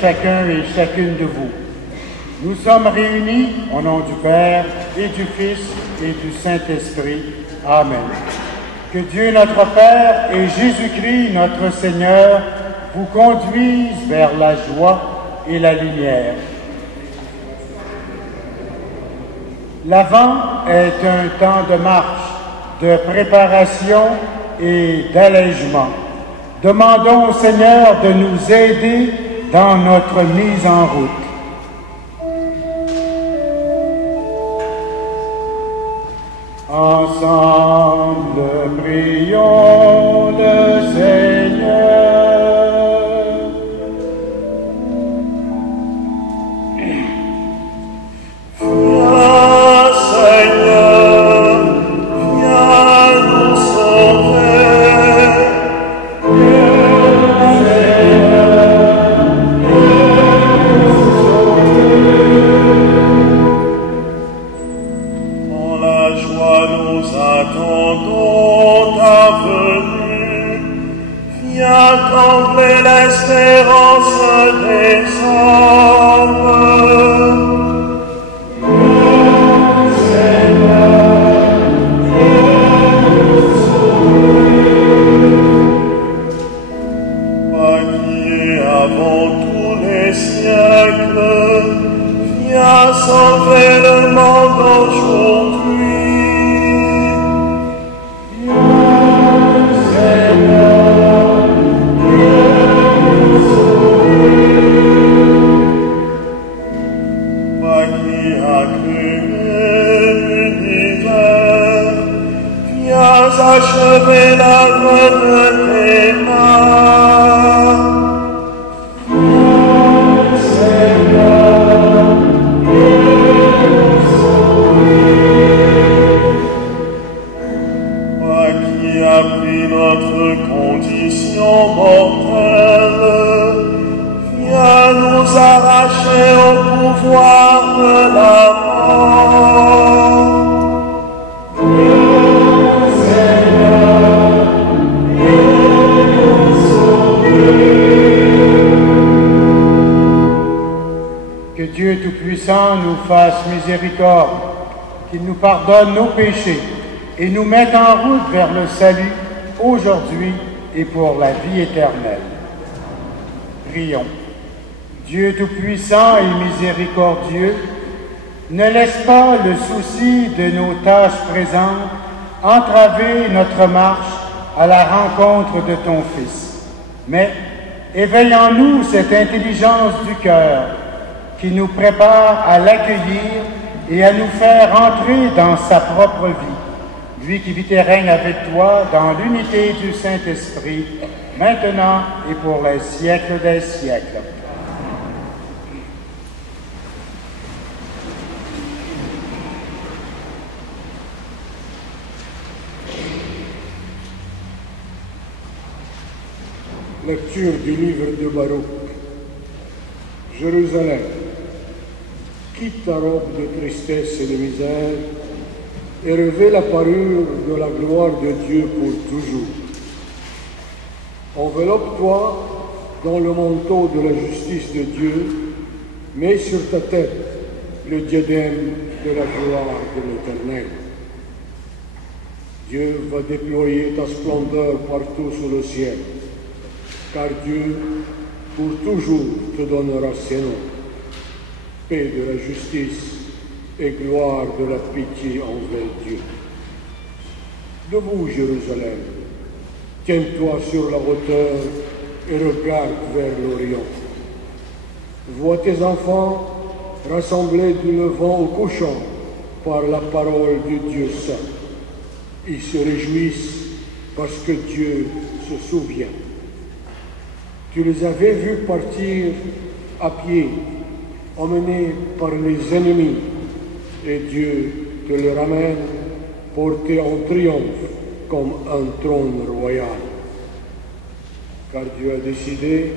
chacun et chacune de vous. Nous sommes réunis au nom du Père et du Fils et du Saint-Esprit. Amen. Que Dieu notre Père et Jésus-Christ notre Seigneur vous conduisent vers la joie et la lumière. L'Avent est un temps de marche, de préparation et d'allègement. Demandons au Seigneur de nous aider dans notre mise en route. Ensemble, prions le Seigneur. L'espérance des hommes. Toi qui avant tous les siècles viens sauver le monde aujourd'hui. Achever l'œuvre de tes mains. Seigneur, toi qui as pris notre condition mortelle, viens nous arracher au pouvoir de la mort. Que Dieu Tout-Puissant nous fasse miséricorde, qu'il nous pardonne nos péchés et nous mette en route vers le salut aujourd'hui et pour la vie éternelle. Prions. Dieu Tout-Puissant et miséricordieux, ne laisse pas le souci de nos tâches présentes entraver notre marche à la rencontre de ton Fils, mais éveille en nous cette intelligence du cœur qui nous prépare à l'accueillir et à nous faire entrer dans sa propre vie, lui qui vit et règne avec toi dans l'unité du Saint-Esprit, maintenant et pour les siècles des siècles. Lecture du livre de Baruch. Jérusalem, quitte ta robe de tristesse et de misère et revêt la parure de la gloire de Dieu pour toujours. Enveloppe-toi dans le manteau de la justice de Dieu, mets sur ta tête le diadème de la gloire de l'Éternel. Dieu va déployer ta splendeur partout sous le ciel, car Dieu pour toujours te donnera ses noms, paix de la justice et gloire de la pitié envers Dieu. Debout, Jérusalem, tiens-toi sur la hauteur et regarde vers l'Orient. Vois tes enfants rassemblés du levant au couchant par la parole du Dieu saint. Ils se réjouissent parce que Dieu se souvient. Tu les avais vus partir à pied, emmenés par les ennemis, et Dieu te les ramène, portés en triomphe comme un trône royal. Car Dieu a décidé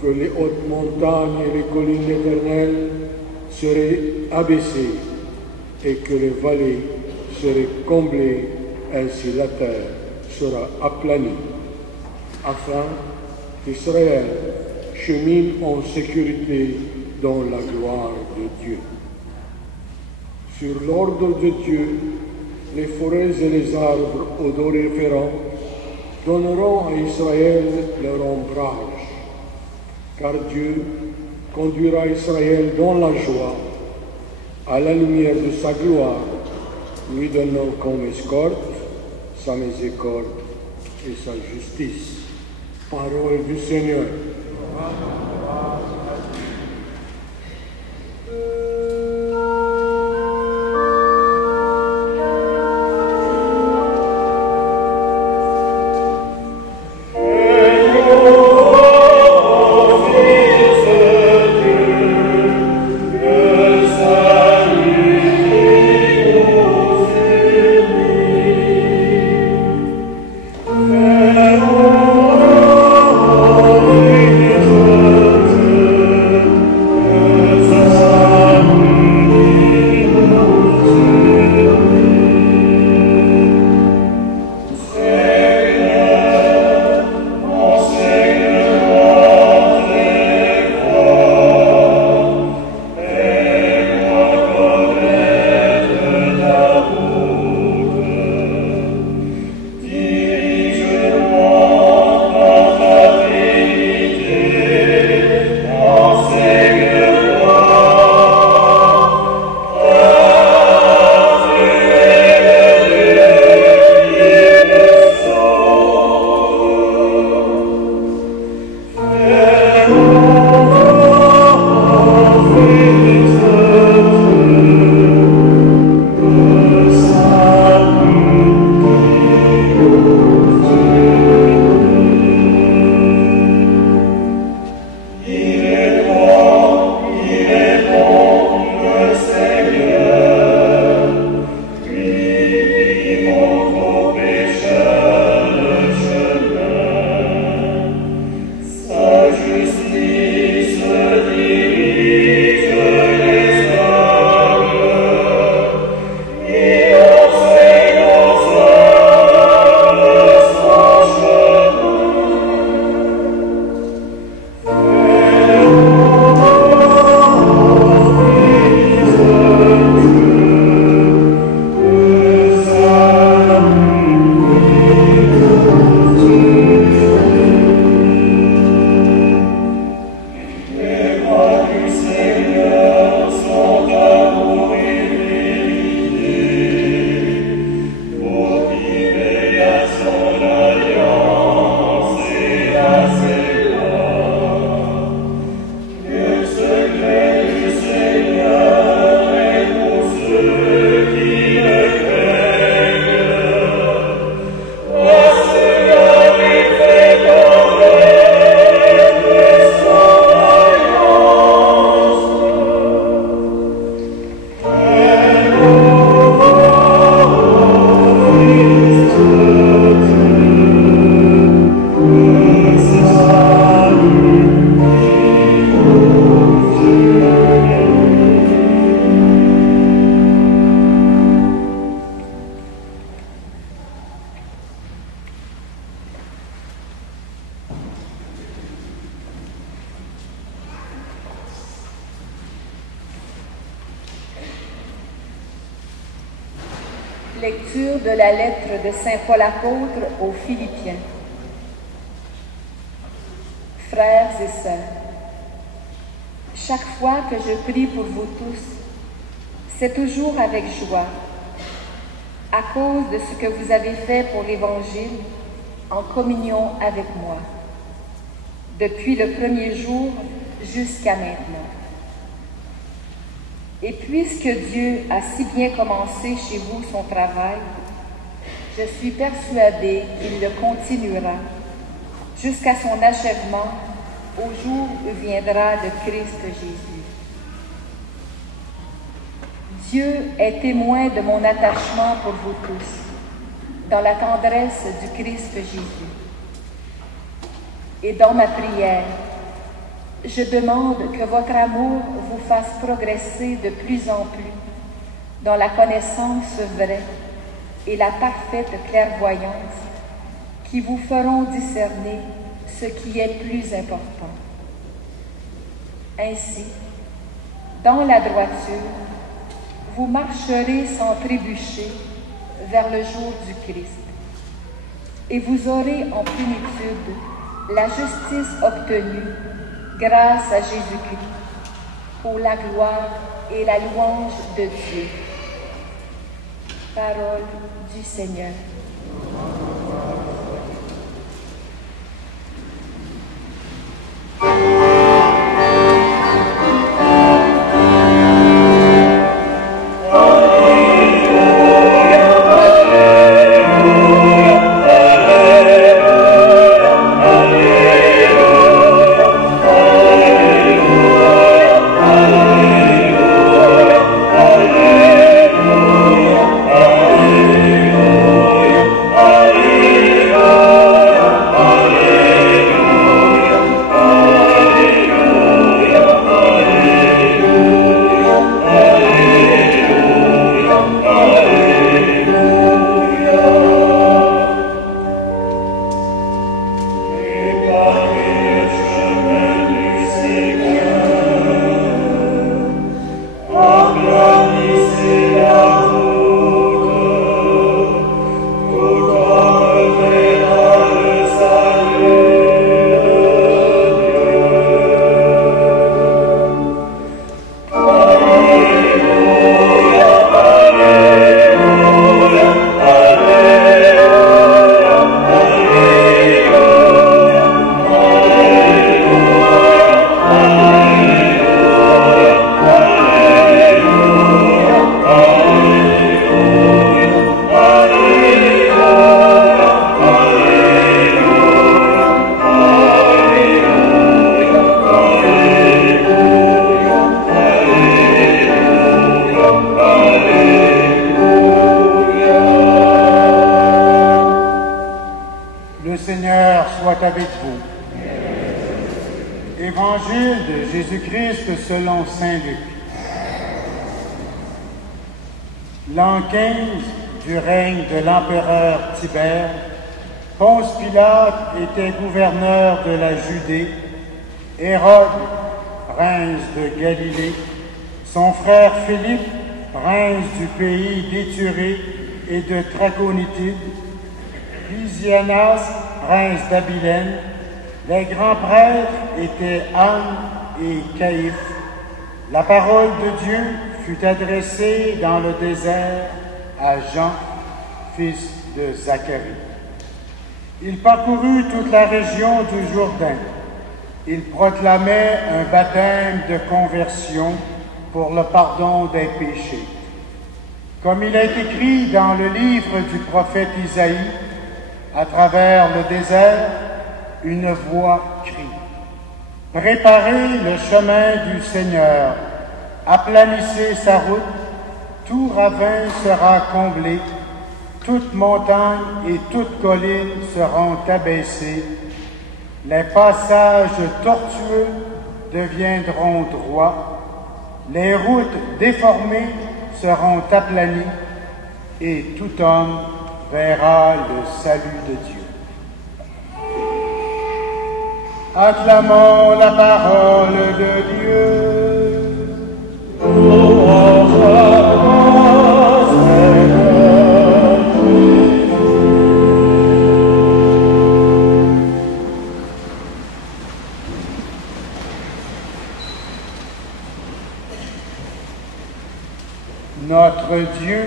que les hautes montagnes et les collines éternelles seraient abaissées et que les vallées seraient comblées, ainsi la terre sera aplanie, afin qu'Israël cheminent en sécurité dans la gloire de Dieu. Sur l'ordre de Dieu, les forêts et les arbres odoriférants donneront à Israël leur ombrage, car Dieu conduira Israël dans la joie, à la lumière de sa gloire, lui donnant comme escorte sa miséricorde et sa justice. Parole du Seigneur. Lecture de la lettre de saint Paul apôtre aux Philippiens. Frères et sœurs, chaque fois que je prie pour vous tous, c'est toujours avec joie, à cause de ce que vous avez fait pour l'Évangile en communion avec moi, depuis le premier jour jusqu'à maintenant. Et puisque Dieu a si bien commencé chez vous son travail, je suis persuadée qu'il le continuera jusqu'à son achèvement au jour où viendra le Christ Jésus. Dieu est témoin de mon attachement pour vous tous, dans la tendresse du Christ Jésus. Et dans ma prière, je demande que votre amour vous fasse progresser de plus en plus dans la connaissance vraie et la parfaite clairvoyance qui vous feront discerner ce qui est plus important. Ainsi, dans la droiture, vous marcherez sans trébucher vers le jour du Christ. Et vous aurez en plénitude la justice obtenue grâce à Jésus-Christ, pour la gloire et la louange de Dieu. Parole du Seigneur. Avec vous. Évangile de Jésus-Christ selon saint Luc. L'an 15 du règne de l'empereur Tibère, Ponce Pilate était gouverneur de la Judée, Hérode, prince de Galilée, son frère Philippe, prince du pays d'Éthurée et de Traconitide, Lysianas, prince d'Abilène, les grands prêtres étaient Anne et Caïphe. La parole de Dieu fut adressée dans le désert à Jean, fils de Zacharie. Il parcourut toute la région du Jourdain. Il proclamait un baptême de conversion pour le pardon des péchés. Comme il est écrit dans le livre du prophète Isaïe, à travers le désert, une voix crie « Préparez le chemin du Seigneur, aplanissez sa route, tout ravin sera comblé, toute montagne et toute colline seront abaissées, les passages tortueux deviendront droits, les routes déformées seront aplanies, et tout homme verra le salut de Dieu. » Acclamons la parole de Dieu. Louange à toi, Seigneur Jésus. Notre Dieu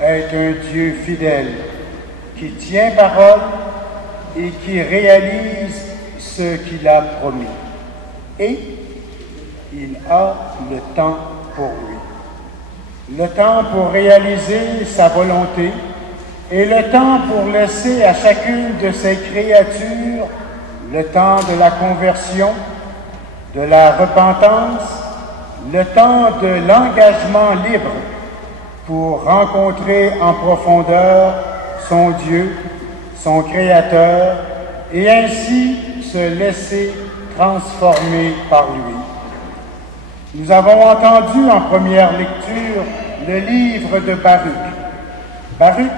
est un Dieu fidèle, qui tient parole et qui réalise ce qu'il a promis. Et il a le temps pour lui. Le temps pour réaliser sa volonté et le temps pour laisser à chacune de ses créatures le temps de la conversion, de la repentance, le temps de l'engagement libre pour rencontrer en profondeur son Dieu, son Créateur, et ainsi se laisser transformer par lui. Nous avons entendu en première lecture le livre de Baruch. Baruch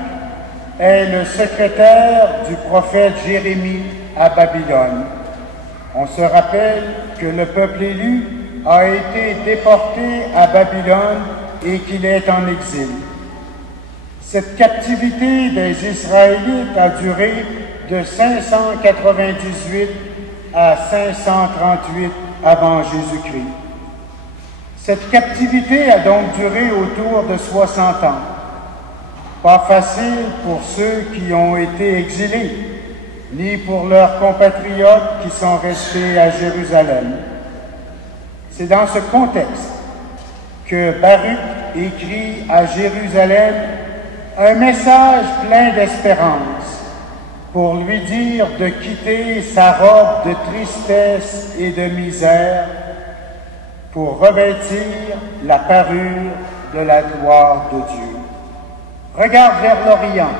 est le secrétaire du prophète Jérémie à Babylone. On se rappelle que le peuple élu a été déporté à Babylone et qu'il est en exil. Cette captivité des Israélites a duré de 598 à 538 avant Jésus-Christ. Cette captivité a donc duré autour de 60 ans. Pas facile pour ceux qui ont été exilés, ni pour leurs compatriotes qui sont restés à Jérusalem. C'est dans ce contexte que Baruch écrit à Jérusalem un message plein d'espérance pour lui dire de quitter sa robe de tristesse et de misère pour revêtir la parure de la gloire de Dieu. Regarde vers l'Orient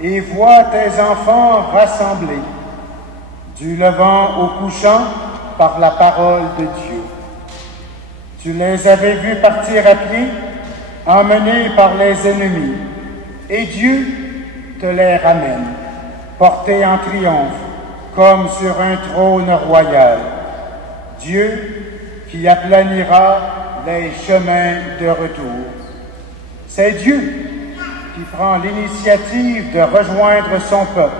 et vois tes enfants rassemblés, du levant au couchant par la parole de Dieu. Tu les avais vus partir à pied, emmenés par les ennemis, et Dieu te les ramène, portés en triomphe, comme sur un trône royal. Dieu qui aplanira les chemins de retour. C'est Dieu qui prend l'initiative de rejoindre son peuple,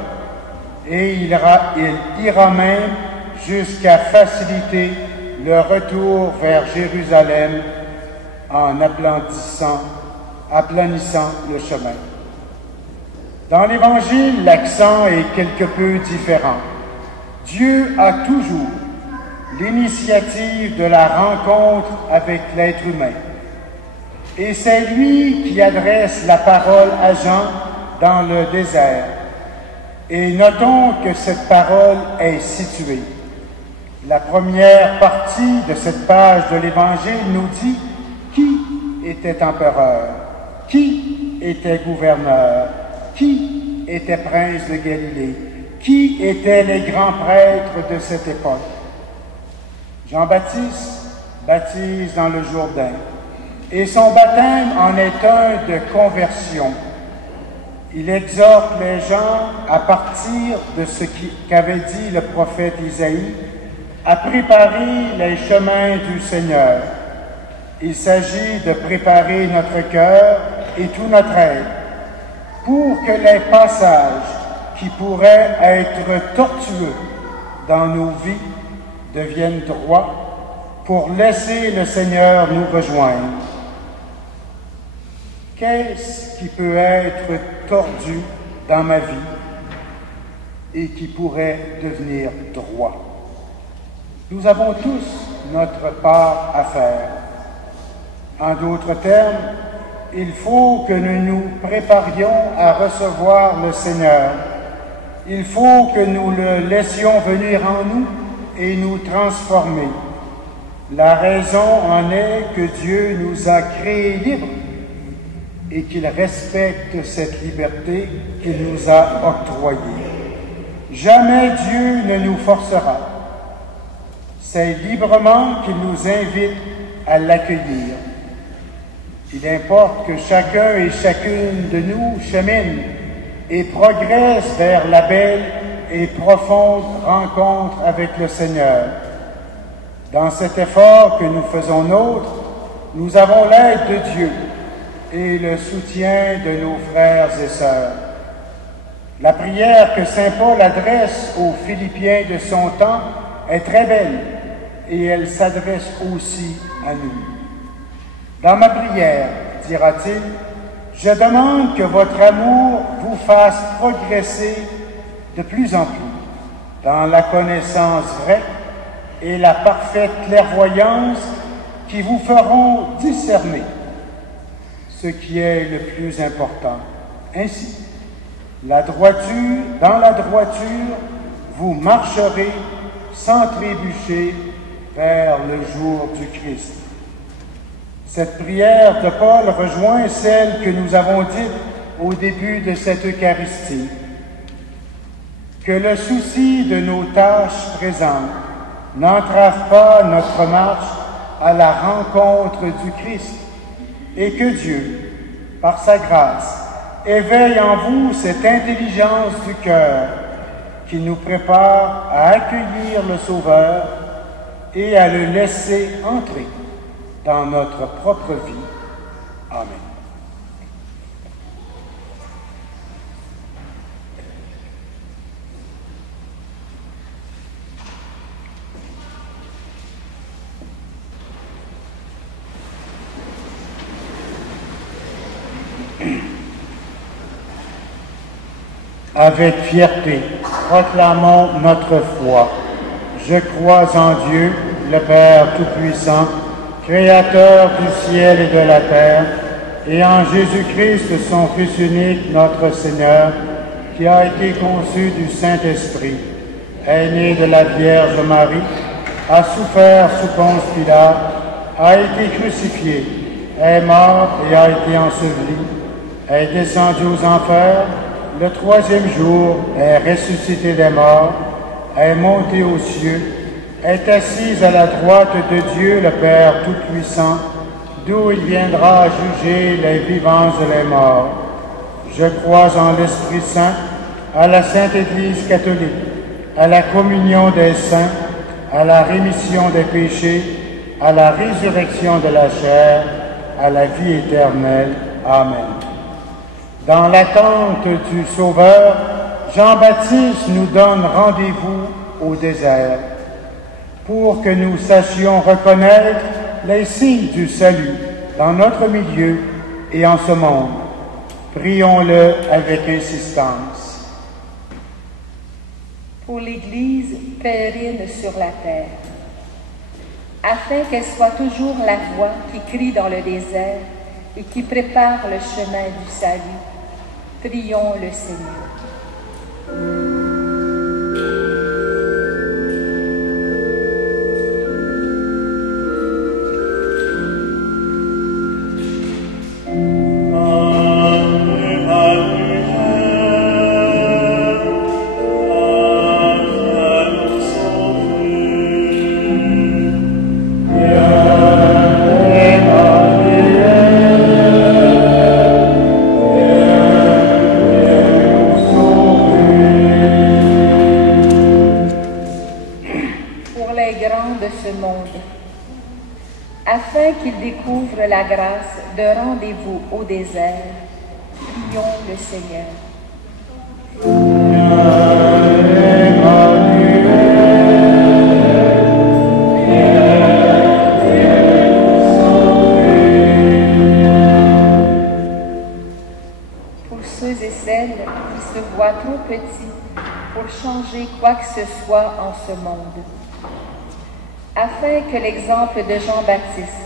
et il ira même jusqu'à faciliter le retour vers Jérusalem en aplanissant le chemin. Dans l'Évangile, l'accent est quelque peu différent. Dieu a toujours l'initiative de la rencontre avec l'être humain. Et c'est lui qui adresse la parole à Jean dans le désert. Et notons que cette parole est située. La première partie de cette page de l'Évangile nous dit qui était empereur, qui était gouverneur, qui était prince de Galilée, qui étaient les grands prêtres de cette époque. Jean-Baptiste baptise dans le Jourdain, et son baptême en est un de conversion. Il exhorte les gens à partir de ce qu'avait dit le prophète Isaïe, à préparer les chemins du Seigneur. Il s'agit de préparer notre cœur et tout notre être pour que les passages qui pourraient être tortueux dans nos vies deviennent droits pour laisser le Seigneur nous rejoindre. Qu'est-ce qui peut être tordu dans ma vie et qui pourrait devenir droit? Nous avons tous notre part à faire. En d'autres termes, il faut que nous nous préparions à recevoir le Seigneur. Il faut que nous le laissions venir en nous et nous transformer. La raison en est que Dieu nous a créés libres et qu'il respecte cette liberté qu'il nous a octroyée. Jamais Dieu ne nous forcera. C'est librement qu'il nous invite à l'accueillir. Il importe que chacun et chacune de nous chemine et progresse vers la belle et profonde rencontre avec le Seigneur. Dans cet effort que nous faisons nôtre, nous avons l'aide de Dieu et le soutien de nos frères et sœurs. La prière que saint Paul adresse aux Philippiens de son temps est très belle et elle s'adresse aussi à nous. Dans ma prière, dira-t-il, je demande que votre amour vous fasse progresser de plus en plus dans la connaissance vraie et la parfaite clairvoyance qui vous feront discerner ce qui est le plus important. Ainsi, dans la droiture, vous marcherez sans trébucher vers le jour du Christ. Cette prière de Paul rejoint celle que nous avons dite au début de cette Eucharistie. Que le souci de nos tâches présentes n'entrave pas notre marche à la rencontre du Christ et que Dieu, par sa grâce, éveille en vous cette intelligence du cœur qui nous prépare à accueillir le Sauveur et à le laisser entrer dans notre propre vie. Amen. Avec fierté, proclamons notre foi. Je crois en Dieu, le Père Tout-Puissant, Créateur du ciel et de la terre, et en Jésus-Christ, son Fils unique, notre Seigneur, qui a été conçu du Saint-Esprit, est né de la Vierge Marie, a souffert sous Ponce Pilate, a été crucifié, est mort et a été enseveli, est descendu aux enfers, le troisième jour est ressuscité des morts, est monté aux cieux, est assis à la droite de Dieu le Père Tout-Puissant, d'où il viendra juger les vivants et les morts. Je crois en l'Esprit Saint, à la Sainte Église catholique, à la communion des saints, à la rémission des péchés, à la résurrection de la chair, à la vie éternelle. Amen. Dans l'attente du Sauveur, Jean-Baptiste nous donne rendez-vous au désert pour que nous sachions reconnaître les signes du salut dans notre milieu et en ce monde. Prions-le avec insistance. Pour l'Église pèlerine sur la terre, afin qu'elle soit toujours la voix qui crie dans le désert et qui prépare le chemin du salut, prions le Seigneur. Afin qu'il découvre la grâce de rendez-vous au désert, prions le Seigneur. Pour ceux et celles qui se voient trop petits pour changer quoi que ce soit en ce monde, afin que l'exemple de Jean-Baptiste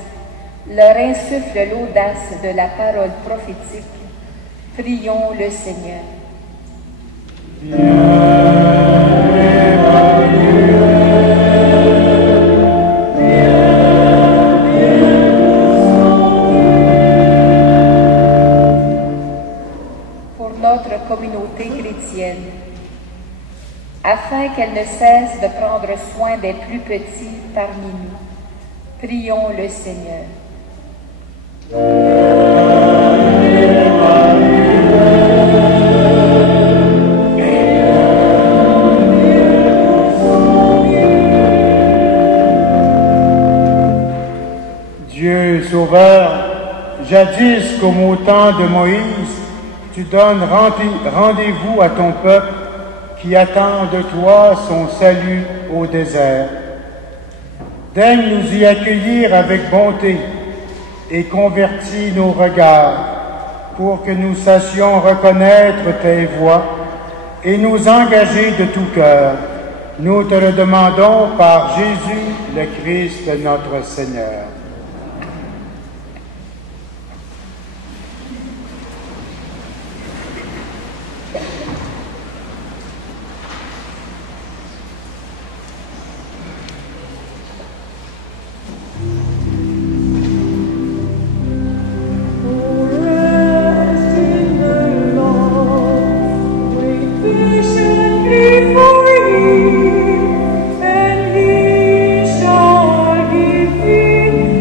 leur insuffle l'audace de la parole prophétique, prions le Seigneur. Pour notre communauté chrétienne, afin qu'elle ne cesse de prendre soin des plus petits parmi nous, prions le Seigneur. Dieu Sauveur, jadis comme au temps de Moïse, tu donnes rendez-vous à ton peuple qui attend de toi son salut au désert. Daigne nous y accueillir avec bonté et convertis nos regards pour que nous sachions reconnaître tes voies et nous engager de tout cœur. Nous te le demandons par Jésus, le Christ, notre Seigneur. And he shall give thee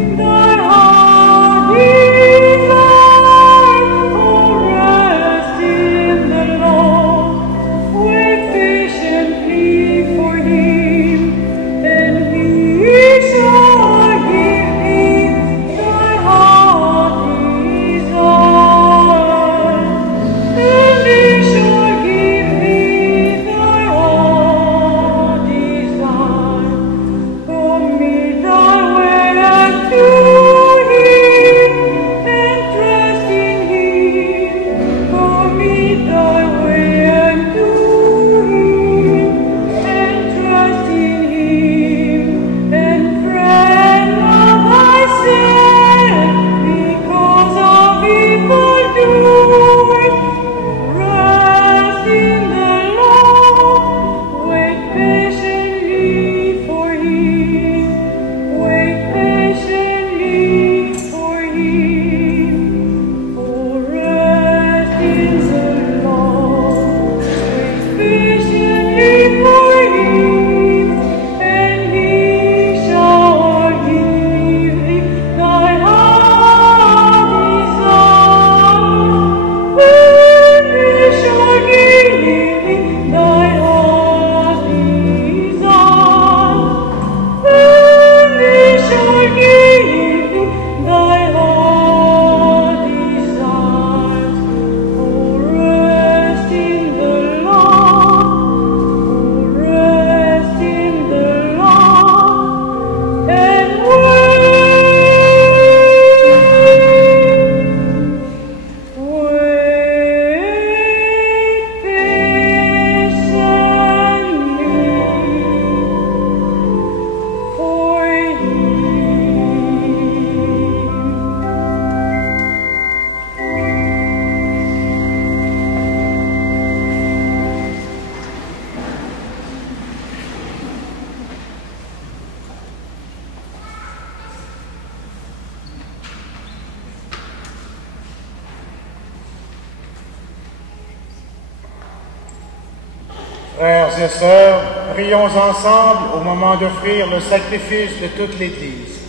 Frères et sœurs, prions ensemble au moment d'offrir le sacrifice de toute l'Église.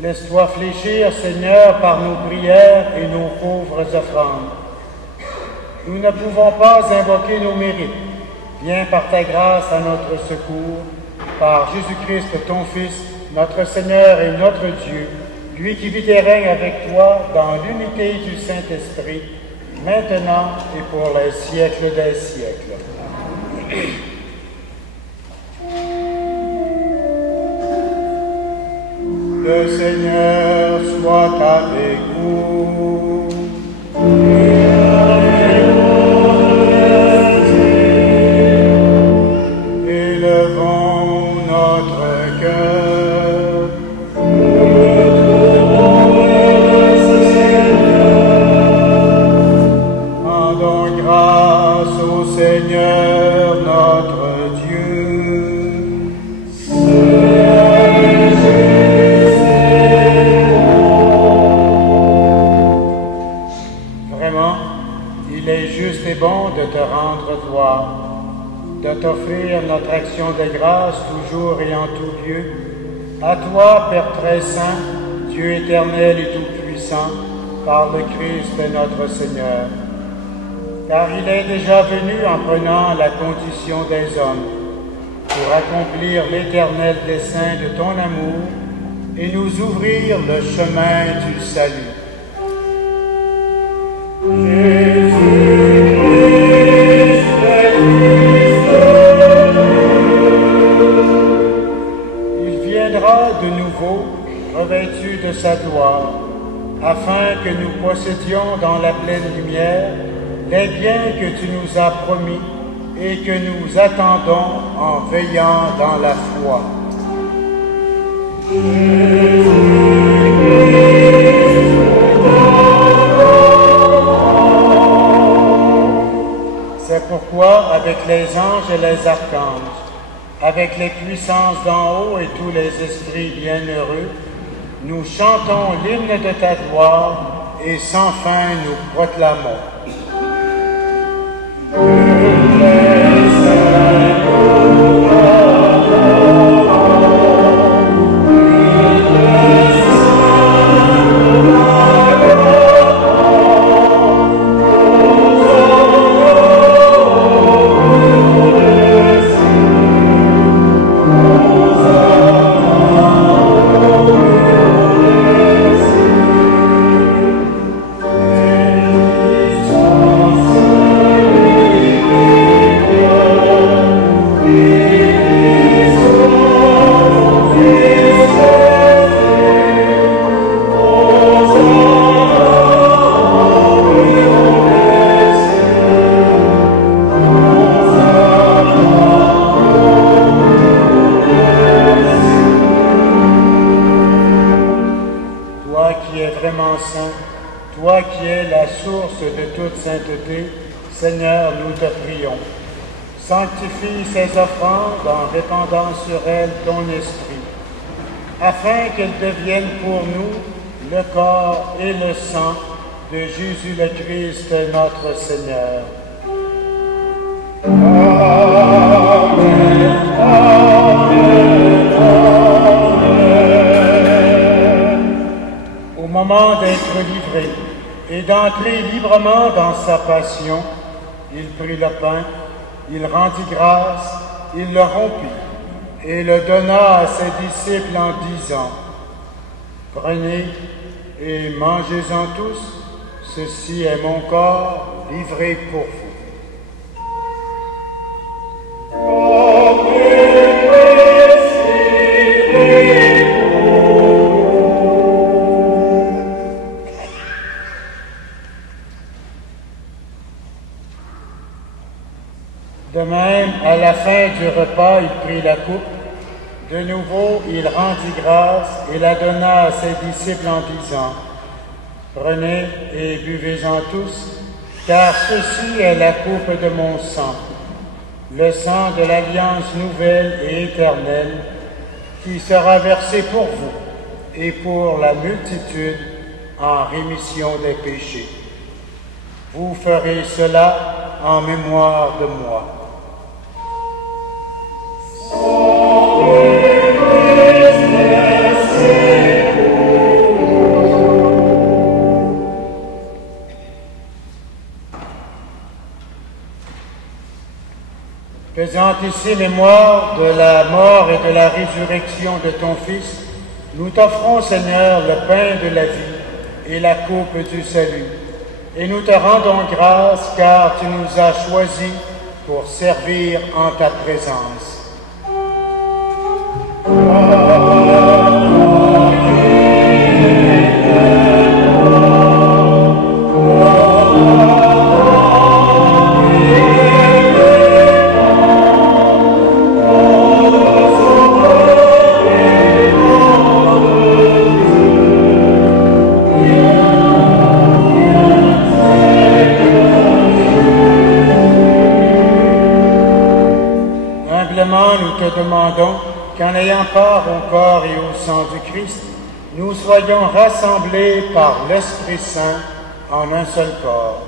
Laisse-toi fléchir, Seigneur, par nos prières et nos pauvres offrandes. Nous ne pouvons pas invoquer nos mérites. Viens par ta grâce à notre secours, par Jésus-Christ, ton Fils, notre Seigneur et notre Dieu, lui qui vit et règne avec toi dans l'unité du Saint-Esprit, maintenant et pour les siècles des siècles. Le Seigneur soit avec vous. Élevons notre cœur. Rendons grâce au Seigneur notre Dieu. Vraiment, il est juste et bon de te rendre gloire, de t'offrir notre action de grâce toujours et en tout lieu. À toi, Père très saint, Dieu éternel et tout-puissant, par le Christ notre Seigneur. Car il est déjà venu en prenant la condition des hommes, pour accomplir l'éternel dessein de ton amour et nous ouvrir le chemin du salut. Il viendra de nouveau, revêtu de sa gloire, afin que nous possédions dans la pleine lumière les biens que tu nous as promis et que nous attendons en veillant dans la foi. C'est pourquoi, avec les anges et les archanges, avec les puissances d'en haut et tous les esprits bienheureux, nous chantons l'hymne de ta gloire et sans fin nous proclamons. Toi qui es la source de toute sainteté, Seigneur, nous te prions. Sanctifie ces offrandes en répandant sur elles ton esprit, afin qu'elles deviennent pour nous le corps et le sang de Jésus le Christ, notre Seigneur. Amen. Amen. Amen. Au moment d'être livré et d'entrer librement dans sa passion, il prit le pain, il rendit grâce, il le rompit et le donna à ses disciples en disant: « Prenez et mangez-en tous, ceci est mon corps livré pour vous. » De même, à la fin du repas, il prit la coupe. De nouveau, il rendit grâce et la donna à ses disciples en disant: « Prenez et buvez-en tous, car ceci est la coupe de mon sang, le sang de l'alliance nouvelle et éternelle, qui sera versé pour vous et pour la multitude en rémission des péchés. Vous ferez cela en mémoire de moi. Faisant ici mémoire de la mort et de la résurrection de ton Fils, nous t'offrons, Seigneur, le pain de la vie et la coupe du salut. Et nous te rendons grâce car tu nous as choisis pour servir en ta présence. Nous te demandons qu'en ayant part au corps et au sang du Christ, nous soyons rassemblés par l'Esprit Saint en un seul corps.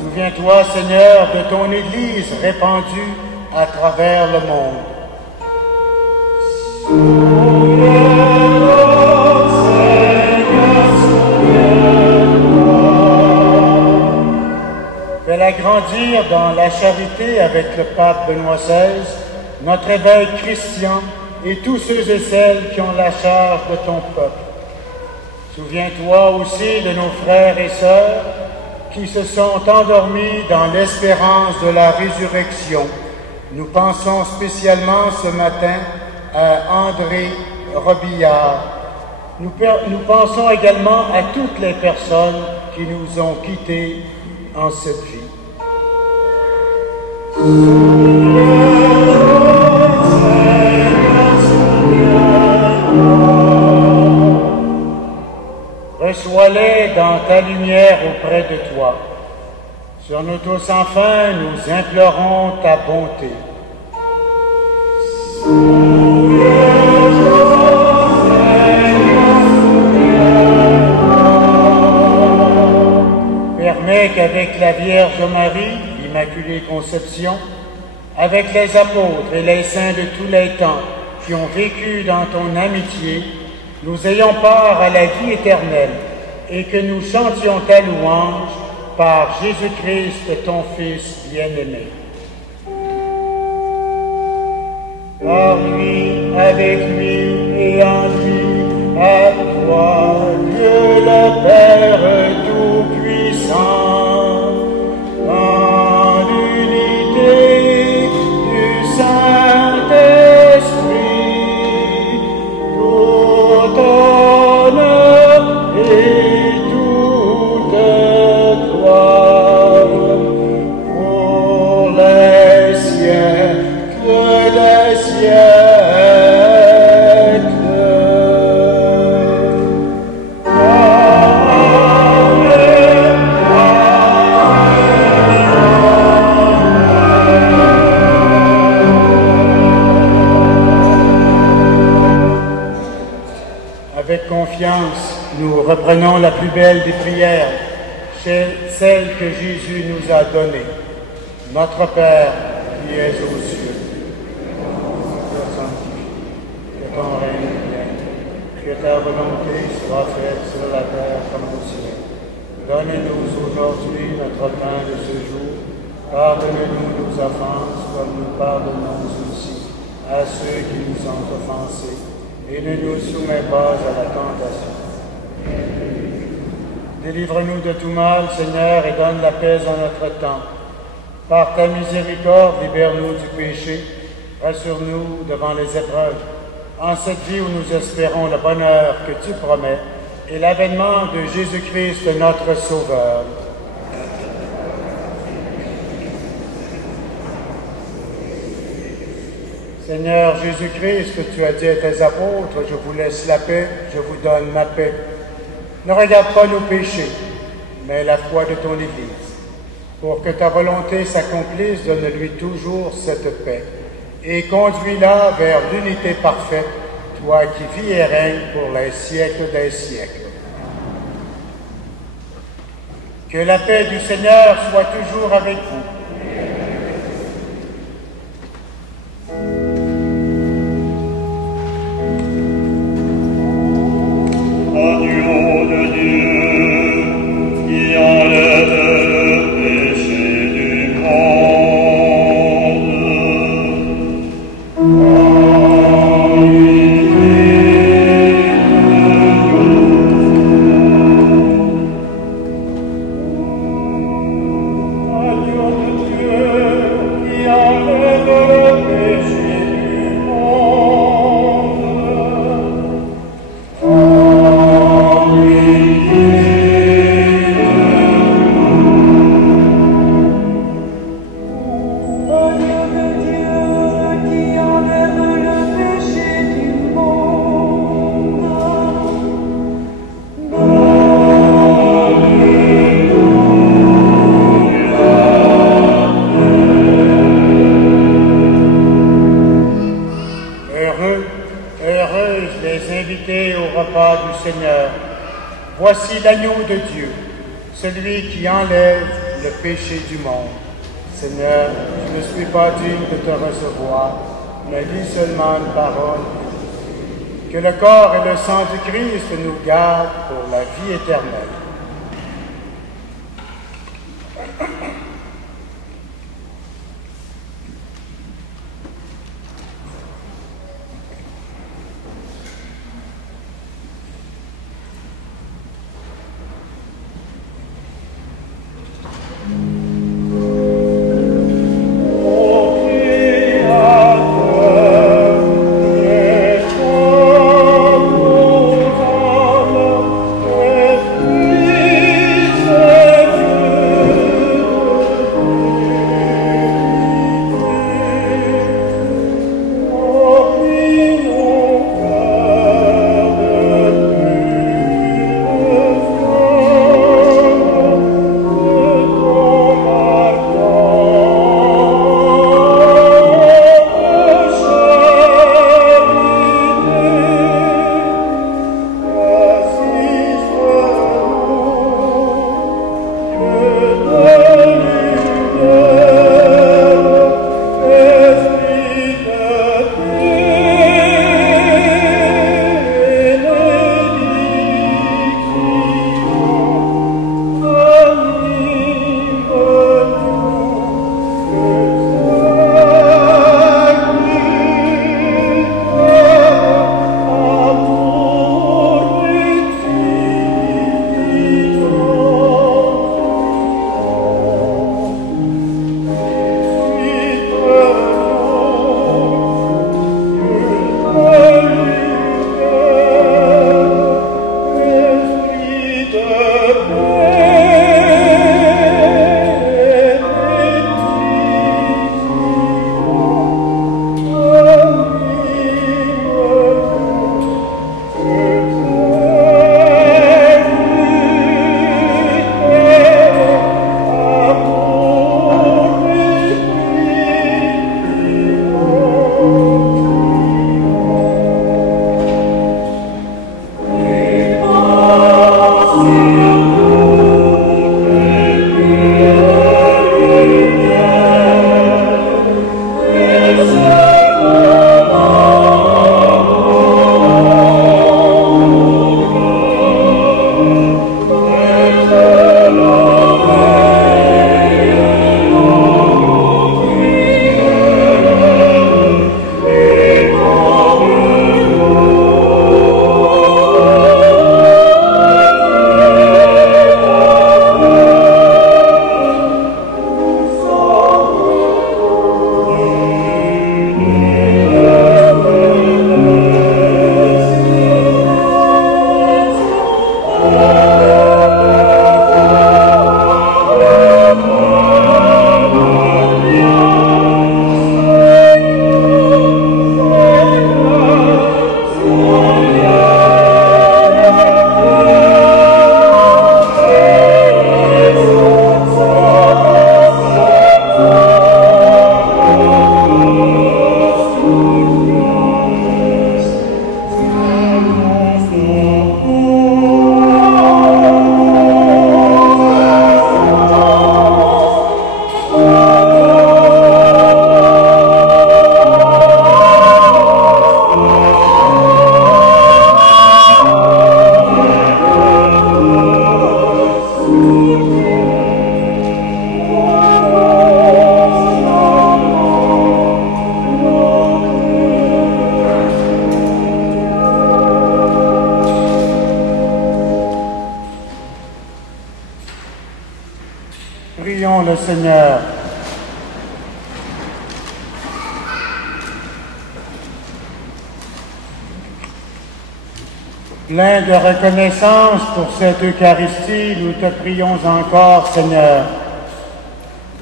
Souviens-toi, Seigneur, de ton Église répandue à travers le monde. Fais-la grandir dans la charité avec le pape Benoît XVI, notre évêque Christian et tous ceux et celles qui ont la charge de ton peuple. Souviens-toi aussi de nos frères et sœurs qui se sont endormis dans l'espérance de la résurrection. Nous pensons spécialement ce matin à André Robillard. Nous pensons également à toutes les personnes qui nous ont quittés en cette vie. Reçois-les dans ta lumière auprès de toi. Sur nous tous enfin, nous implorons ta bonté. Permets qu'avec la Vierge Marie, Immaculée Conception, avec les apôtres et les saints de tous les temps qui ont vécu dans ton amitié, nous ayons part à la vie éternelle et que nous chantions ta louange par Jésus-Christ, ton Fils bien-aimé. Par lui, avec lui et en lui, à toi, Dieu le Père Tout-Puissant, dans l'unité du Saint-Esprit, tout honneur et toute gloire pour les siècles des siècles. Avec confiance, nous reprenons la plus belle des prières, celle que Jésus nous a donnée. Notre Père, qui es aux cieux, que ton règne vienne, que ta volonté soit faite sur la terre comme au ciel. Donne-nous aujourd'hui notre pain de ce jour. Pardonne-nous nos offenses, comme nous pardonnons aussi à ceux qui nous ont offensés. Et ne nous soumets pas à la tentation. Délivre-nous de tout mal, Seigneur, et donne la paix en notre temps. Par ta miséricorde, libère-nous du péché, rassure-nous devant les épreuves, en cette vie où nous espérons le bonheur que tu promets et l'avènement de Jésus-Christ, notre Sauveur. Seigneur Jésus-Christ, tu as dit à tes apôtres, je vous laisse la paix, je vous donne ma paix. Ne regarde pas nos péchés, mais la foi de ton Église. Pour que ta volonté s'accomplisse, donne-lui toujours cette paix. et conduis-la vers l'unité parfaite, toi qui vis et règnes pour les siècles des siècles. Que la paix du Seigneur soit toujours avec vous. Agneau de Dieu, qui enlève le péché du monde. Agneau de Dieu, qui enlève le péché du monde. Heureuses les invités au repas du Seigneur. Voici l'agneau de Dieu, celui qui enlève le péché du monde. Seigneur, je ne suis pas digne de te recevoir, mais dis seulement une parole. Que le corps et le sang du Christ nous gardent pour la vie éternelle. Thank you. Seigneur. Plein de reconnaissance pour cette Eucharistie, nous te prions encore, Seigneur.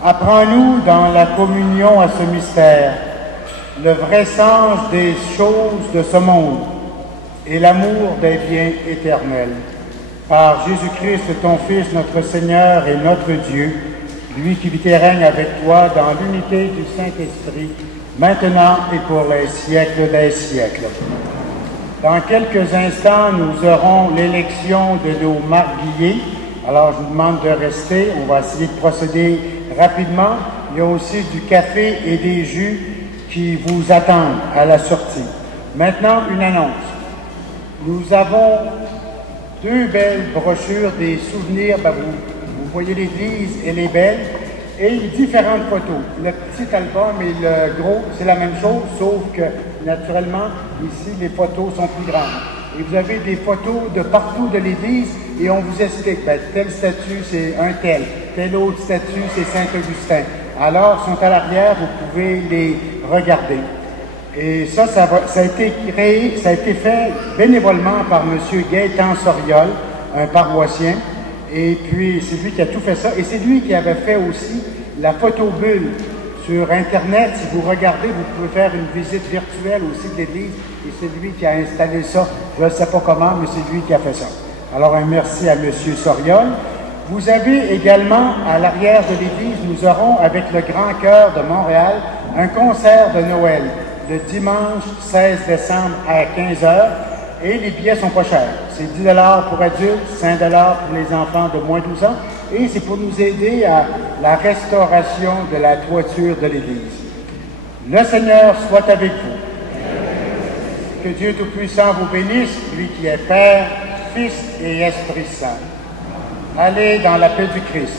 Apprends-nous dans la communion à ce mystère le vrai sens des choses de ce monde et l'amour des biens éternels. Par Jésus-Christ, ton Fils, notre Seigneur et notre Dieu, lui qui vit et règne avec toi dans l'unité du Saint-Esprit, maintenant et pour les siècles des siècles. Dans quelques instants, nous aurons l'élection de nos marguilliers. Alors, je vous demande de rester. On va essayer de procéder rapidement. Il y a aussi du café et des jus qui vous attendent à la sortie. Maintenant, une annonce. Nous avons 2 belles brochures des souvenirs. Vous voyez l'église, elle est belle. Et différentes photos. Le petit album et le gros, c'est la même chose, sauf que, naturellement, ici, les photos sont plus grandes. Et vous avez des photos de partout de l'église et on vous explique, telle statue, c'est un telle autre statue, c'est Saint-Augustin. Alors, ils sont à l'arrière, vous pouvez les regarder. Et ça a été créé, ça a été fait bénévolement par M. Gaëtan Soriol, un paroissien. Et puis, c'est lui qui a tout fait ça. Et c'est lui qui avait fait aussi la photobulle sur Internet. Si vous regardez, vous pouvez faire une visite virtuelle aussi de l'église. Et c'est lui qui a installé ça. Je ne sais pas comment, mais c'est lui qui a fait ça. Alors, un merci à M. Soriol. Vous avez également, à l'arrière de l'église, nous aurons, avec le Grand Chœur de Montréal, un concert de Noël, le dimanche 16 décembre à 15h. Et les billets sont pas chers. C'est 10 $ pour adultes, 5 $ pour les enfants de moins de 12 ans. Et c'est pour nous aider à la restauration de la toiture de l'Église. Le Seigneur soit avec vous. Que Dieu Tout-Puissant vous bénisse, lui qui est Père, Fils et Esprit Saint. Allez dans la paix du Christ.